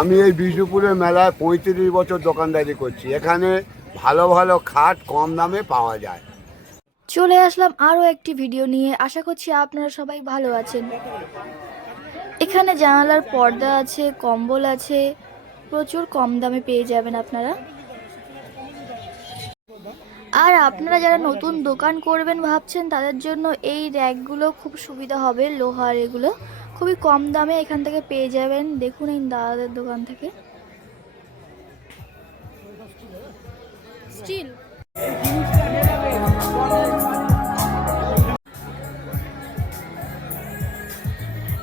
আমি এই বিষ্ণুপুরের মেলায় 35 বছর দোকানদারি করছি। এখানে ভালো ভালো খাট কম দামে পাওয়া যায়। চলে আসলাম আরও একটি ভিডিও নিয়ে। আশা করছি আপনারা সবাই ভালো আছেন। এখানে জানালার পর্দা আছে, কম্বল আছে, প্রচুর কম দামে পেয়ে যাবেন আপনারা। আর আপনারা যারা নতুন দোকান করবেন ভাবছেন তাদের জন্য এই র্যাকগুলো খুব সুবিধা হবে। লোহার এগুলো খুবই কম দামে এখান থেকে পেয়ে যাবেন। দেখুন এই দাদাদের দোকান থেকে স্টিল।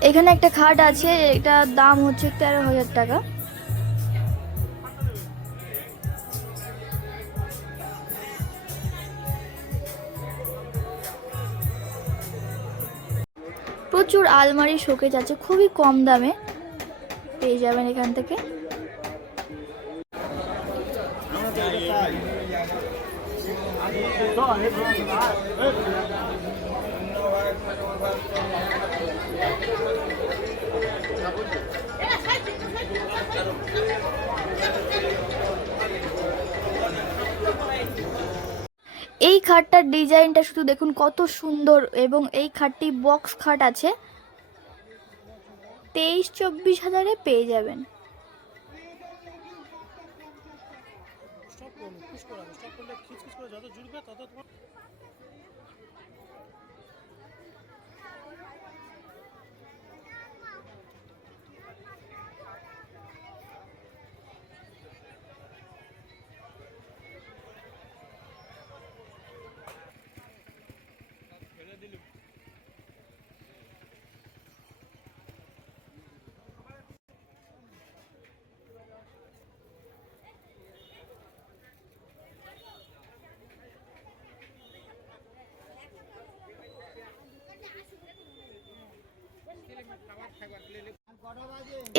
এখানে একটা খাট আছে, এটার দাম হচ্ছে 13,000 টাকা। প্রচুর আলমারি শোকেজ আছে, খুবই কম দামে পেয়ে যাবেন এখান থেকে। এই খাটটার ডিজাইনটা শুধু দেখুন কত সুন্দর, এবং এই খাটটি বক্স খাট আছে। 23-24 হাজারে পেয়ে যাবেন।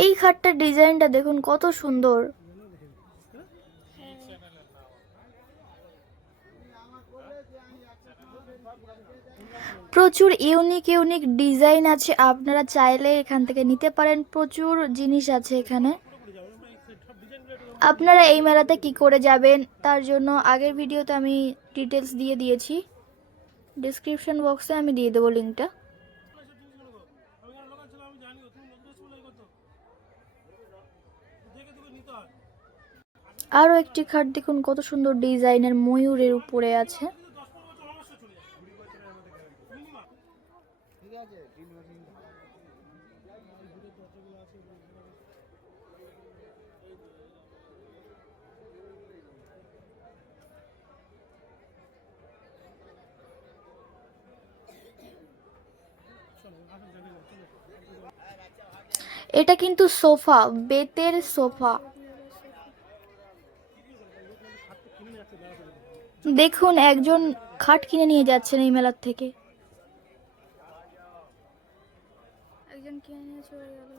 এই খাটটার ডিজাইনটা দেখুন কত সুন্দর। প্রচুর ইউনিক ইউনিক ডিজাইন আছে, আপনারা চাইলে এখান থেকে নিতে পারেন। প্রচুর জিনিস আছে এখানে। আপনারা এই মেলাতে কি করে যাবেন তার জন্য আগের ভিডিওতে আমি ডিটেলস দিয়ে দিয়েছি, ডেসক্রিপশন বক্সে আমি দিয়ে দেবো লিঙ্কটা। আরও একটি খাট দেখুন কত সুন্দর ডিজাইনের, ময়ূরের উপরে আছে। এটা কিন্তু সোফা, বেতের সোফা। দেখুন একজন খাট কিনে নিয়ে যাচ্ছেন এই মেলার থেকে। একজন কিনে নিয়ে চলে গেল।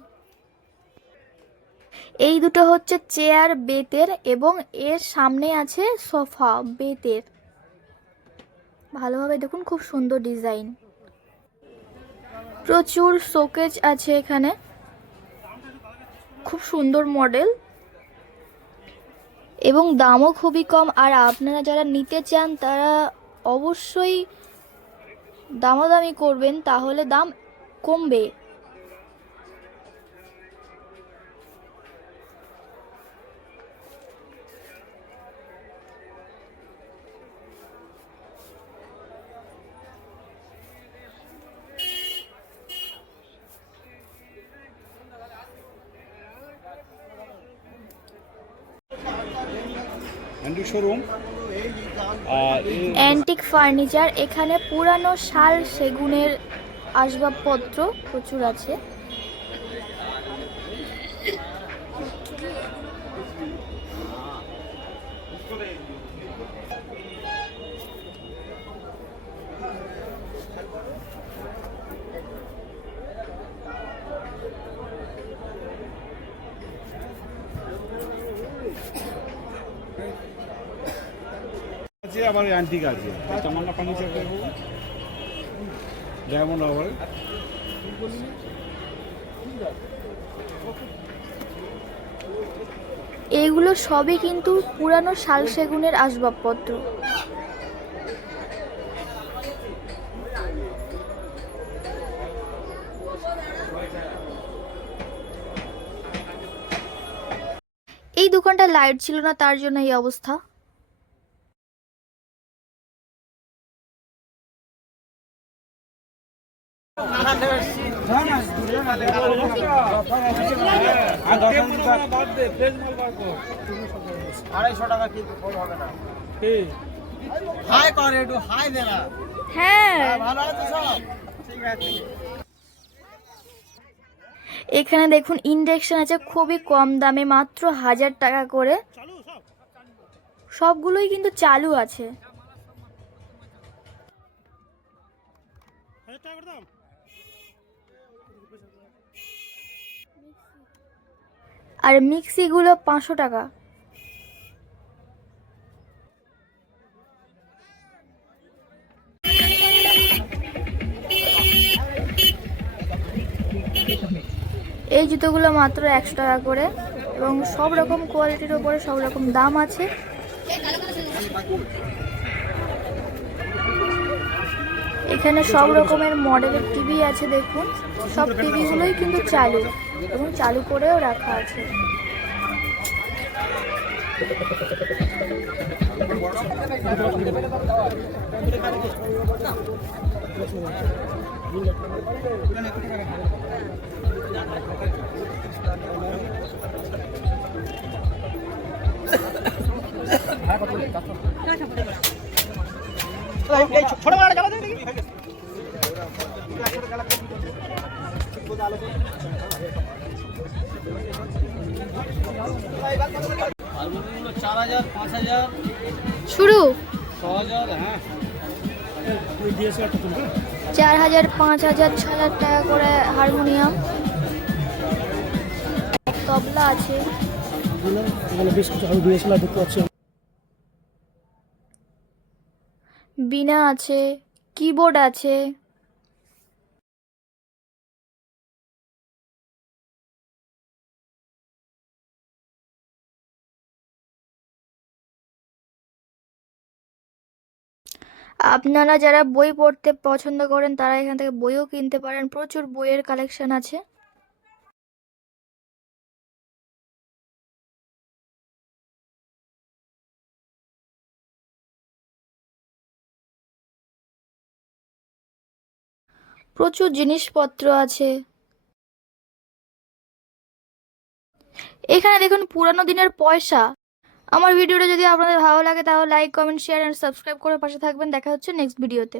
এই দুটো হচ্ছে চেয়ার বেতের, এবং এর সামনে আছে সোফা বেতের। ভালোভাবে দেখুন, খুব সুন্দর ডিজাইন। প্রচুর শোকেজ আছে এখানে, খুব সুন্দর মডেল, এবং দামও খুবই কম। আর আপনারা যারা নিতে চান তারা অবশ্যই দামাদামি করবেন, তাহলে দাম কমবে। অ্যান্টিক ফার্নিচার, এখানে পুরানো শাল সেগুনের আসবাবপত্র প্রচুর আছে। আবার অ্যান্টিক আছে, তামান্না ফার্নিচার করবো, ডায়মন্ড আবার। এগুলো সবই কিন্তু পুরানো শাল সেগুনের আসবাবপত্র। এই দোকানটা লাইট ছিল না, তার জন্য এই অবস্থা। হ্যাঁ, এখানে দেখুন ইন্ডাকশন আছে খুবই কম দামে, মাত্র 1000 টাকা করে। সবগুলোই কিন্তু চালু আছে। আর মিক্সিগুলো 500 টাকা। এই জুতোগুলো মাত্র 100 টাকা করে এবং সব রকম কোয়ালিটির উপরে সব রকম দাম আছে। এখানে সব রকমের মডেলের টিভি আছে, দেখুন সব টিভিগুলোই কিন্তু চালু এবং চালু করেও রাখা আছে। শুরু 4000, 5000, 6000 টাকা করে হারমোনিয়াম। তবলা আছে, বীণা আছে, কিবোর্ড আছে। আপনারা যারা বই পড়তে পছন্দ করেন তারা এখান থেকে বইও কিনতে পারেন, প্রচুর বইয়ের কালেকশন আছে। প্রচুর জিনিসপত্র আছে। এখানে দেখুন পুরানো দিনের পয়সা। আমার ভিডিওটা যদি আপনাদের ভালো লাগে তাহলে like, comment, share and subscribe করে পাশে থাকবেন। দেখা হচ্ছে নেক্সট ভিডিওতে।